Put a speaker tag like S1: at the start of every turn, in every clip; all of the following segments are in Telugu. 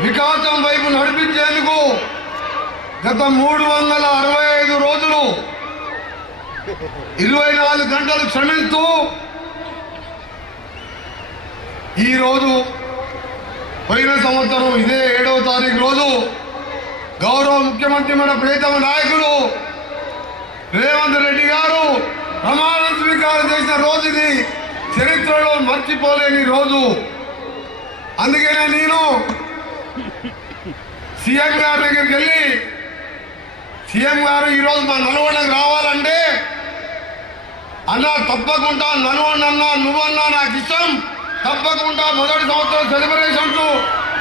S1: వికాసం వైపు నడిపించేందుకు గత మూడు వందల అరవై ఐదు రోజులు ఇరవై నాలుగు గంటలు శ్రమిస్తూ ఈరోజు పోయిన సంవత్సరం ఇదే ఏడవ తారీఖు రోజు గౌరవ ముఖ్యమంత్రి మన ప్రియతమ నాయకుడు రేవంత్ రెడ్డి గారు ప్రమాణ స్వీకారం చేసిన రోజు ఇది. చరిత్రలో మర్చిపోలేని రోజు. అందుకనే నేను సీఎం గారి దగ్గరికి వెళ్ళి సీఎం గారు ఈరోజు మా నల్గొండకు రావాలంటే అన్నా తప్పకుండా నల్గొండ అన్నా నువ్వన్నా నాకు ఇష్టం. తప్పకుండా మొదటి సంవత్సరం సెలబ్రేషన్స్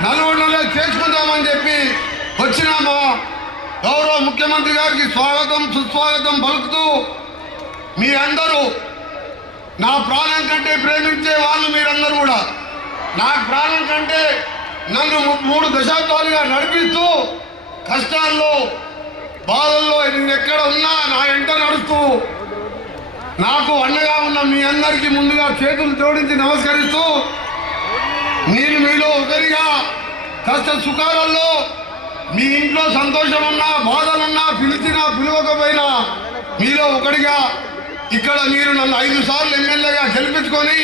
S1: నల్గొండలో చేసుకుందామని చెప్పి వచ్చిన మా గౌరవ ముఖ్యమంత్రి గారికి స్వాగతం సుస్వాగతం పలుకుతూ మీ అందరూ నా ప్రాణం కంటే ప్రేమించే వాళ్ళు మీరందరూ కూడా. నా ప్రాణం కంటే నన్ను మూడు దశాబ్దాలుగా నడిపిస్తూ కష్టాల్లో బాధల్లో నేను ఎక్కడ ఉన్నా నా ఎంట నడుస్తూ నాకు అండగా ఉన్న మీ అందరికీ ముందుగా చేతులు జోడించి నమస్కరిస్తూ నేను మీలో ఒకరిగా కష్ట సుఖాలలో మీ ఇంట్లో సంతోషం ఉన్నా బాధలున్నా పిలిచినా పిలవకపోయినా మీలో ఒకటిగా ఇక్కడ మీరు నన్ను ఐదు సార్లు ఎమ్మెల్యేగా గెలిపించుకొని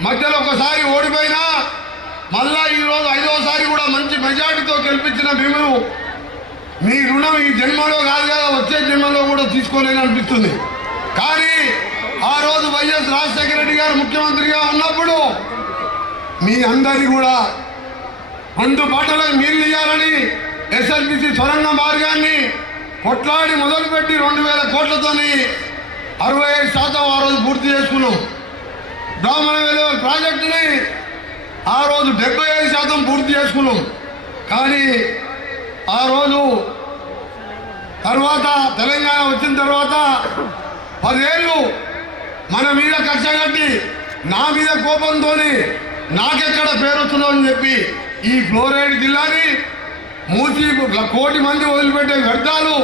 S1: మధ్యలో ఒకసారి ఓడిపోయినా మళ్ళా ఈరోజు ఐదోసారి కూడా మంచి మెజార్టీతో గెలిపించిన మేము మీ రుణం ఈ జన్మలో కాదు కదా వచ్చే జన్మలో కూడా తీసుకోలేని అనిపిస్తుంది. కానీ ఆ రోజు వైఎస్ రాజశేఖర రెడ్డి గారు ముఖ్యమంత్రిగా ఉన్నప్పుడు మీ అందరి కూడా రెండు బాటలకు నీళ్ళు ఇవ్వాలని ఎస్ఎల్బిసి సొరంగ మార్గాన్ని కొట్లాడి మొదలుపెట్టి రెండు వేల కోట్లతోని అరవై ఐదు శాతం ఆ రోజు పూర్తి చేసుకున్నాం. బ్రాహ్మణ వెలువ ప్రాజెక్టుని ఆ రోజు డెబ్బై ఐదు శాతం పూర్తి చేసుకున్నాం. కానీ ఆ రోజు తర్వాత తెలంగాణ వచ్చిన తర్వాత పదేళ్ళు మన మీద కక్ష కట్టి నా మీద కోపంతో నాకెక్కడ పేరు వస్తుందని చెప్పి ఈ ఫ్లోరైడ్ జిల్లాని మూసి కోటి మంది వదిలిపెట్టే వ్యర్థాలు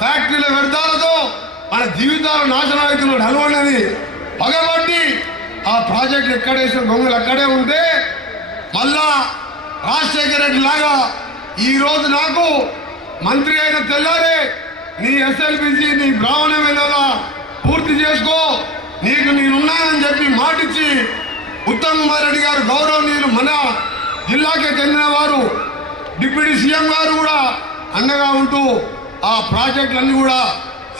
S1: ఫ్యాక్టరీల వ్యర్థాలతో మన జీవితాలు నాశనం అవుతున్నాడు అలవాడని పగబట్టి ఆ ప్రాజెక్ట్ ఎక్కడేసిన దొంగలు అక్కడే ఉంటే మళ్ళా రాజశేఖర రెడ్డి లాగా ఈరోజు నాకు మంత్రి అయిన తెల్లారే నీ ఎస్ఎల్బిసి నీ బ్రాహ్మణ వెళ్ళేలా పూర్తి చేసుకో. నీకు నేనున్నానని చెప్పి మాటిచ్చి ఉత్తమ్ కుమార్ రెడ్డి గారు గౌరవనీయులు మన జిల్లాకే చెందిన వారు డిప్యూటీ సీఎం గారు కూడా అండగా ఉంటూ ఆ ప్రాజెక్టులన్నీ కూడా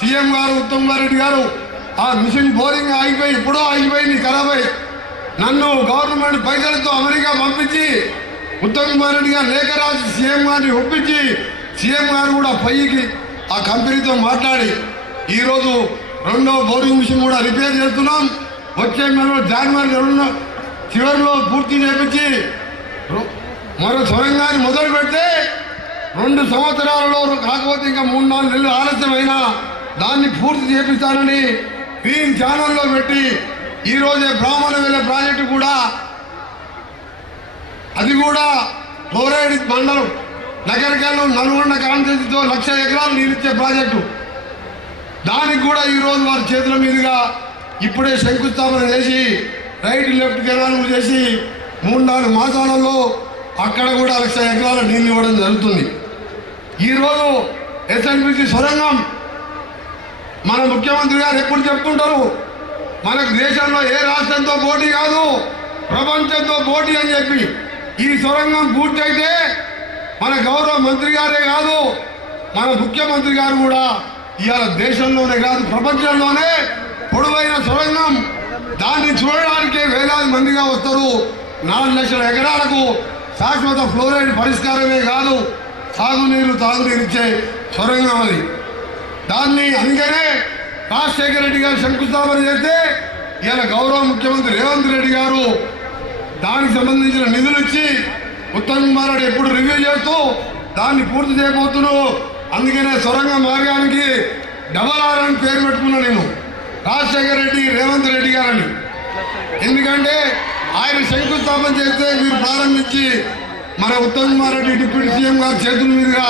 S1: సీఎం గారు ఉత్తమ్ కుమార్ రెడ్డి గారు ఆ మిషన్ బోరింగ్ ఆగిపోయి ఎప్పుడో ఆగిపోయింది ఖరాబ్ అయ్యి నన్ను గవర్నమెంట్ పైసలతో అమెరికా పంపించి ఉత్తమ్ కుమార్ రెడ్డి గారు లేఖ రాసి సీఎం గారిని ఒప్పించి సీఎం గారు కూడా పైకి ఆ కంపెనీతో మాట్లాడి ఈరోజు రెండో బోరింగ్ మిషన్ కూడా రిపేర్ చేస్తున్నాం. వచ్చే నెలలో జనవరి రెండు చివరిలో పూర్తి చేపించి మరో సొరంగాన్ని మొదలు పెడితే రెండు సంవత్సరాలలో కాకపోతే ఇంకా మూడు నాలుగు నెలలు ఆలస్యమైనా దాన్ని పూర్తి చేపిస్తానని గ్రీన్ ఛానల్లో పెట్టి ఈరోజే రోజే బ్రాహ్మణ వెళ్ళే ప్రాజెక్టు కూడా అది కూడా ఫ్లోరైడ్ మండలం నగరికల్లు నల్గొండ కాంతితో లక్ష ఎకరాలు నీరిచ్చే ప్రాజెక్టు. దానికి కూడా ఈరోజు వారి చేతుల మీదుగా ఇప్పుడే శంకుస్థాపన చేసి రైట్ లెఫ్ట్ కెనాలు చేసి మూడు నాలుగు మాసాలలో అక్కడ కూడా లక్ష ఎకరాల నీళ్ళు ఇవ్వడం జరుగుతుంది. ఈరోజు ఎస్ఎన్బిసి సొరంగం మన ముఖ్యమంత్రి గారు ఎప్పుడు చెప్తుంటారు మనకు దేశంలో ఏ రాష్ట్రంతో పోటీ కాదు ప్రపంచంతో పోటీ అని చెప్పి ఈ సొరంగం పూర్తయితే మన గౌరవ మంత్రి గారే కాదు మన ముఖ్యమంత్రి గారు కూడా ఇవాళ దేశంలోనే కాదు ప్రపంచంలోనే పొడవైన సొరంగం. దాన్ని చూడడానికే వేలాది మందిగా వస్తారు. నాలుగు లక్షల ఎకరాలకు శాశ్వత ఫ్లోరైడ్ పరిష్కారమే కాదు సాగునీరు తాగునీరు ఇచ్చే సొరంగం అది. దాన్ని అందుకనే రాజశేఖర రెడ్డి గారు శంకుస్థాపన చేస్తే ఇవాళ గౌరవ ముఖ్యమంత్రి రేవంత్ రెడ్డి గారు దానికి సంబంధించిన నిధులు ఇచ్చి ఉత్తమ్ కుమార్ రెడ్డి ఎప్పుడు రివ్యూ చేస్తూ దాన్ని పూర్తి చేయబోతున్నావు అందుకనే సొరంగ మార్గానికి డబల్ ఆర్ అని పేరు పెట్టుకున్నా నేను. రాజశేఖర రెడ్డి రేవంత్ రెడ్డి గారని. ఎందుకంటే ఆయన శంకుస్థాపన చేస్తే మీరు ప్రారంభించి మన ఉత్తమ్ కుమార్ రెడ్డి డిప్యూటీ సీఎం గారి చేతుల మీదుగా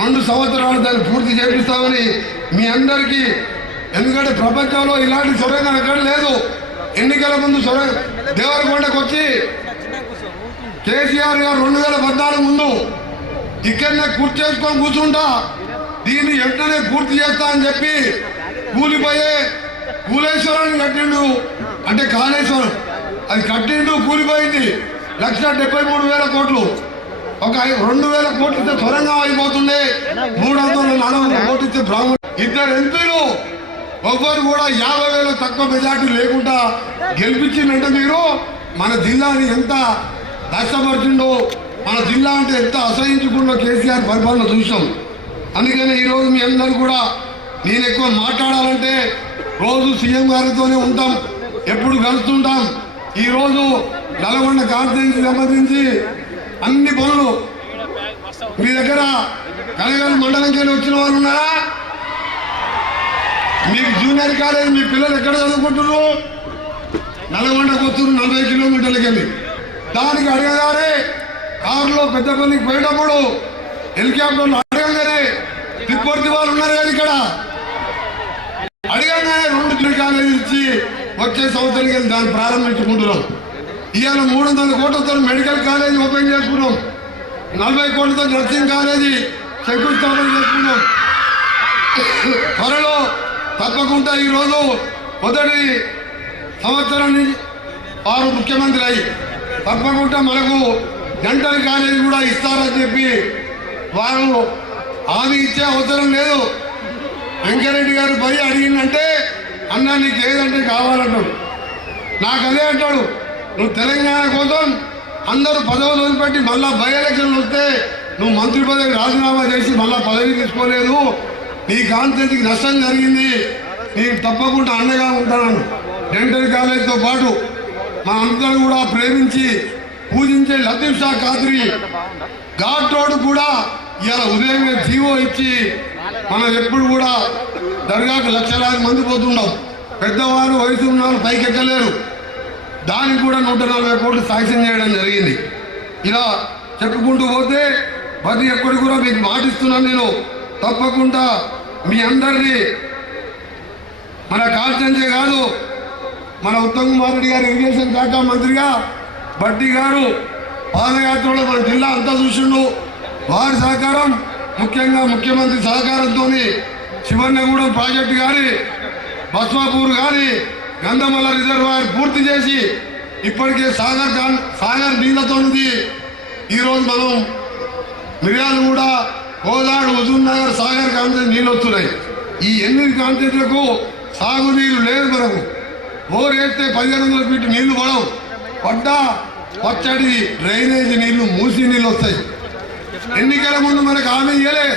S1: రెండు సంవత్సరాలు దాన్ని పూర్తి చేపిస్తామని మీ అందరికీ ఎందుకంటే ప్రపంచంలో ఇలాంటి సొరంగం ఎక్కడ లేదు. ఎన్నికల ముందు సొరంగ దేవరకొండకు వచ్చి కేసీఆర్ గారు రెండు వేల పద్నాలుగు ముందు ఇక్కడనే కూర్చేసుకొని చేసుకొని కూర్చుంటా. దీన్ని వెంటనే పూర్తి చేస్తా అని చెప్పి కూలిపోయే కూలేశ్వరాన్ని కట్టిండు. అంటే కాళేశ్వరం అది కట్టిండు కూలిపోయింది. లక్ష డెబ్బై మూడు వేల కోట్లు. ఒక రెండు వేల కోట్లు సొరంగం అయిపోతుండే. మూడు వందల నలభై కోట్లు ఇస్తే ఇద్దరు ఎంపీలు ఒవ్వరు కూడా యాభై వేలు తక్కువ మెజార్టీ లేకుండా గెలిపించిందంటే మీరు? మన జిల్లాని ఎంత కష్టపడుతుండో మన జిల్లా అంటే ఎంత అసహించుకుండో కేసీఆర్ పరిపాలన చూసాం. అందుకని ఈరోజు మీ అందరూ కూడా నేను ఎక్కువ మాట్లాడాలంటే రోజు సీఎం గారితోనే ఉంటాం ఎప్పుడు కలుస్తుంటాం. ఈరోజు నల్గొండ కాన్ఫరెన్స్ సంబంధించి అన్ని పనులు మీ దగ్గర కనగల్ మండలంకి వచ్చిన వాళ్ళు ఉన్నారా? మీకు జూనియర్ కాలేజ్ మీ పిల్లలు ఎక్కడ చదువుకుంటున్నారు? నల్గొండకు వస్తున్నారు నలభై కిలోమీటర్లకి వెళ్ళి. దానికి అడగగానే కారులో పెద్దపల్లికి పోయేటప్పుడు హెలికాప్టర్లు అడగగానే తిప్పర్తి వాళ్ళు ఉన్నారు కదా ఇక్కడ. అడగగానే రెండు జూనియర్ కాలేజీ ఇచ్చి వచ్చే సంవత్సరానికి వెళ్ళి దాన్ని ప్రారంభించుకుంటున్నాం. ఇవాళ మూడు వందల కోట్లతో మెడికల్ కాలేజీ ఓపెన్ చేసుకున్నాం. నలభై కోట్లతో నర్సింగ్ కాలేజీ శంకుస్థాపన చేసుకున్నాం. త్వరలో తప్పకుండా ఈరోజు మొదటి సంవత్సరం వారు ముఖ్యమంత్రి అయి తప్పకుండా మనకు జంటల్ కాలేజీ కూడా ఇస్తారని చెప్పి వారు హామీ ఇచ్చే అవసరం లేదు. వెంకరెడ్డి గారు పోయి అడిగిందంటే అన్న నీకు ఏదంటే కావాలంటాడు. నాకు అదే అంటాడు నువ్వు తెలంగాణ కోసం అందరూ పదవులు వదిలిపెట్టి మళ్ళా బై ఎలక్షన్లు వస్తే నువ్వు మంత్రి పదవి రాజీనామా చేసి మళ్ళా పదవి తీసుకోలేదు. నీ కాన్సెన్స్కి నష్టం జరిగింది. నేను తప్పకుండా అండగా ఉంటాను డెంటల్ కాలేజ్తో పాటు మా అందరూ కూడా ప్రేమించి పూజించే లతీఫ్ షా ఖాద్రి ఘాట్ రోడ్ కూడా ఇవాళ ఉదయమే జీవో ఇచ్చి మనం ఎప్పుడు కూడా దర్గాకు లక్షలాది మంది పోతున్నాం. పెద్దవారు వయసు ఉన్నవారు పైకెక్కలేరు. దానికి కూడా నూట నలభై కోట్లు శాంక్షన్ చేయడం జరిగింది. ఇలా చెప్పుకుంటూ పోతే ప్రతి ఎక్కడి కూడా మీకు మాటిస్తున్నాను నేను. తప్పకుండా మీ అందరినీ మన కాల్చంచే కాదు మన ఉత్తమ్ కుమార్ రెడ్డి గారు ఇరిగేషన్ శాఖ మంత్రిగా బట్టి గారు పాదయాత్రలో మన జిల్లా అంతా చూసిండు. వారి సహకారం ముఖ్యంగా ముఖ్యమంత్రి సహకారంతో శివన్నగూడెం ప్రాజెక్టు కానీ బస్వాపూర్ కానీ గంధమల్ల రిజర్వాయర్ పూర్తి చేసి ఇప్పటికే సాగర్ సాగర్ నీళ్ళతో ఉంది ఈరోజు మనం మిర్యాలు కూడా కోదాడు హుజూర్ నగర్ సాగర్ కాంచెలు నీళ్ళు వస్తున్నాయి ఈ ఎనిమిది కాంచెలకు సాగునీరు లేదు మనకు. బోర్ వేస్తే పదిహేను వందల ఫీట్ నీళ్ళు పడవు. పడ్డా పచ్చడి డ్రైనేజీ నీళ్ళు మూసి నీళ్ళు వస్తాయి ఎన్నికల ముందు మనకు హామీ ఇయ్యలే.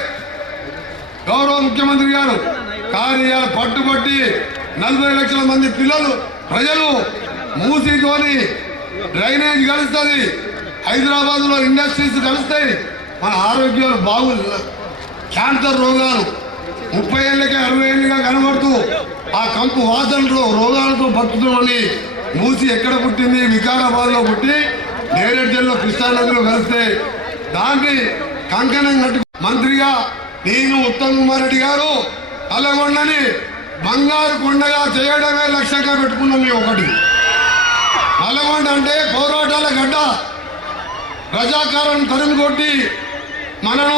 S1: గౌరవ ముఖ్యమంత్రి గారు కానీ పట్టుబట్టి నలభై లక్షల మంది పిల్లలు ప్రజలు మూసితోని డ్రైనేజ్ కలుస్తుంది. హైదరాబాద్లో ఇండస్ట్రీస్ కలుస్తాయి. మన ఆరోగ్యాలు బాగు క్యాన్సర్ రోగాలు ముప్పై ఏళ్ళకే అరవై ఏళ్ళుగా కనబడుతూ ఆ కంపు వాసనలో రోగాలతో బతుకుతామని మూసి ఎక్కడ పుట్టింది? వికారాబాద్లో పుట్టి నేరేడు జిల్లా కృష్ణానదిలో కలిస్తే దాన్ని కంకణం కట్టు మంత్రిగా నేను ఉత్తమ్ కుమార్ రెడ్డి గారు అలగొండని బంగారు కొండగా చేయడమే లక్ష్యంగా పెట్టుకున్నాం మేము ఒకటి. నల్లగొండ అంటే పోరాటాల గడ్డ. ప్రజాకారం తరిమి కొట్టి మనను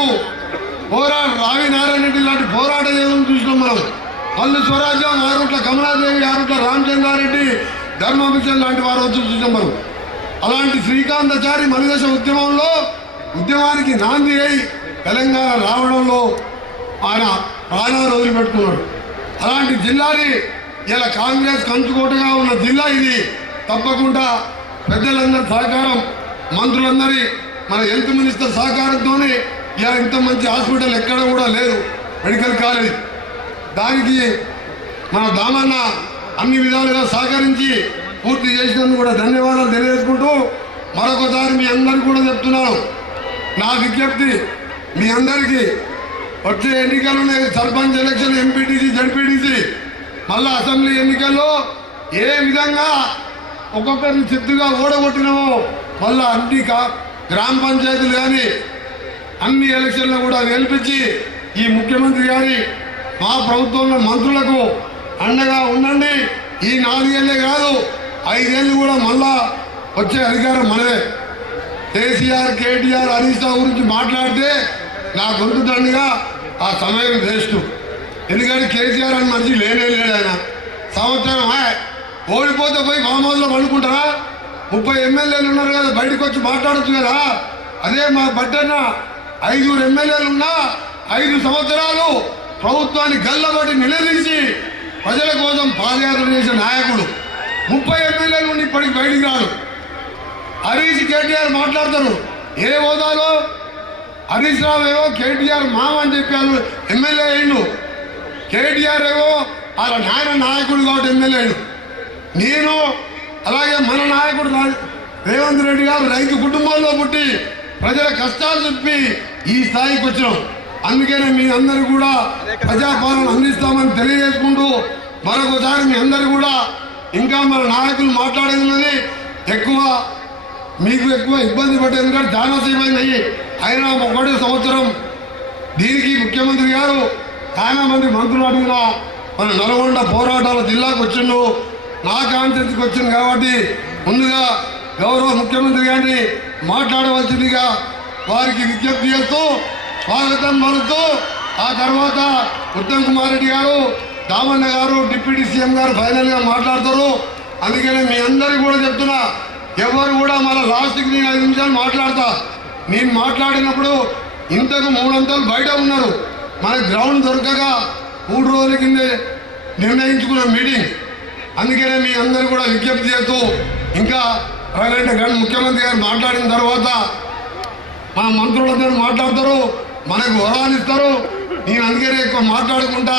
S1: పోరా రావి నారాయణ రెడ్డి లాంటి పోరాట దేవుని చూసినాం మనం. పల్లు స్వరాజ్యం ఆరుట్ల కమలాదేవి ఆరుట్ల రామచంద్రారెడ్డి ధర్మాభిషేక్ లాంటి వారు వచ్చి చూసినాం మనం. అలాంటి శ్రీకాంతచారి మలిదశ ఉద్యమంలో ఉద్యమానికి నాంది అయి తెలంగాణ రావడంలో ఆయన ప్రాణాలు వదిలిపెట్టుకున్నాడు. అలాంటి జిల్లాని ఇలా కాంగ్రెస్ కంచుకోటగా ఉన్న జిల్లా ఇది. తప్పకుండా పెద్దలందరి సహకారం మంత్రులందరి మన హెల్త్ మినిస్టర్ సహకారంతోనే ఇలా ఇంత మంచి హాస్పిటల్ ఎక్కడ కూడా లేదు. Medical college. దానికి మన దామన్న అన్ని విధాలుగా సహకరించి పూర్తి చేసినందుకు కూడా ధన్యవాదాలు తెలియజేసుకుంటూ మరొకసారి మీ అందరికీ కూడా చెప్తున్నాను. నా విజ్ఞప్తి మీ అందరికీ వచ్చే ఎన్నికలు ఉన్నాయి సర్పంచ్ ఎలక్షన్ ఎంపీటీసీ జడ్పీటీసీ మళ్ళా అసెంబ్లీ ఎన్నికల్లో ఏ విధంగా ఒక్కొక్కరిని చిత్తుగా ఓడగొట్టినామో మళ్ళా అన్ని గ్రామ పంచాయతీలు కానీ అన్ని ఎలక్షన్లు కూడా గెలిపించి ఈ ముఖ్యమంత్రి గారి మా ప్రభుత్వంలో మంత్రులకు అండగా ఉండండి. ఈ నాలుగేళ్ళే కాదు ఐదేళ్ళు కూడా మళ్ళా వచ్చే అధికారం మనదే. కేసీఆర్ కేటీఆర్ హరీష్ రావు గురించి మాట్లాడితే నా గొంతు దండగా ఆ సమయం వేస్ట్. ఎందుకంటే కేసీఆర్ అని మనిషి లేనే లేడు ఆయన. సంవత్సరం ఓడిపోతే పోయి మామూలులో పండుకుంటారా? ముప్పై ఎమ్మెల్యేలు ఉన్నారు కదా బయటకు వచ్చి మాట్లాడచ్చు కదా. అదే మా బట్టన్నా ఐదుగురు ఎమ్మెల్యేలు ఉన్నా ఐదు సంవత్సరాలు ప్రభుత్వాన్ని గల్లబట్టి నిలదీసి ప్రజల కోసం పాదయాత్ర చేసే నాయకుడు. ముప్పై ఎమ్మెల్యేలు ఉండి ఇప్పటికి బయటికి రాడు. హరీష్ కేటీఆర్ మాట్లాడతారు ఏ హోదాలో? హరీష్ రావు ఏవో కేటీఆర్ మామ అని చెప్పారు ఎమ్మెల్యే అయిండు. కేటీఆర్ ఏవో వాళ్ళ నాయన నాయకుడు కాబట్టి ఎమ్మెల్యే అయిండు. నేను అలాగే మన నాయకుడు రేవంత్ రెడ్డి గారు రైతు కుటుంబంలో పుట్టి ప్రజల కష్టాలు చెప్పి ఈ స్థాయికి వచ్చినాం. అందుకనే మీ అందరు కూడా ప్రజాపాలన అందిస్తామని తెలియజేసుకుంటూ మరొకసారి మీ అందరు కూడా ఇంకా మన నాయకులు మాట్లాడేది ఎక్కువ మీకు ఎక్కువ ఇబ్బంది పడ్డది ఎందుకంటే చాలా అయినా ఒకటి సంవత్సరం దీనికి ముఖ్యమంత్రి గారు చాలా మంది మంత్రులు అడిగిన మన నల్గొండ పోరాటాల జిల్లాకు వచ్చిండు. నా కాన్ఫరెన్స్కి వచ్చింది కాబట్టి ముందుగా గౌరవ ముఖ్యమంత్రి గారిని మాట్లాడవలసిందిగా వారికి విజ్ఞప్తి చేస్తూ స్వాగతం పలుతూ ఆ తర్వాత ఉత్తమ్ కుమార్ రెడ్డి గారు దామన్న గారు డిప్యూటీ సీఎం గారు ఫైనల్గా మాట్లాడతారు. అందుకనే మీ అందరికీ కూడా చెప్తున్నా ఎవరు కూడా మళ్ళీ లాస్ట్కి నేను ఐదు నిమిషాలు మాట్లాడతా. నేను మాట్లాడినప్పుడు ఇంతకు మూడంతలు బయట ఉన్నారు. మన గ్రౌండ్ దొరకగా మూడు రోజుల కిందే నిర్ణయించుకున్న మీటింగ్ అందుకనే మీ అందరూ కూడా విజ్ఞప్తి చేస్తూ ఇంకా అరగంట గంట ముఖ్యమంత్రి గారు మాట్లాడిన తర్వాత మా మంత్రులందరూ మాట్లాడతారు మనకు వరాలు ఇస్తారు నేను అందుకనే ఎక్కువ మాట్లాడుకుంటా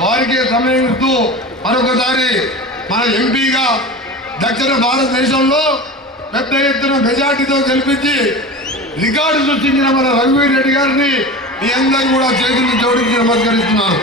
S1: వారికే సమయం ఇస్తూ మరొకసారి మన ఎంపీగా దక్షిణ భారతదేశంలో పెద్ద ఎత్తున మెజార్టీతో గెలిపించి రికార్డు సృష్టించిన మన రఘువీర్ రెడ్డి గారిని మీ అందరూ కూడా చేతులు జోడించి నమస్కరిస్తున్నాను.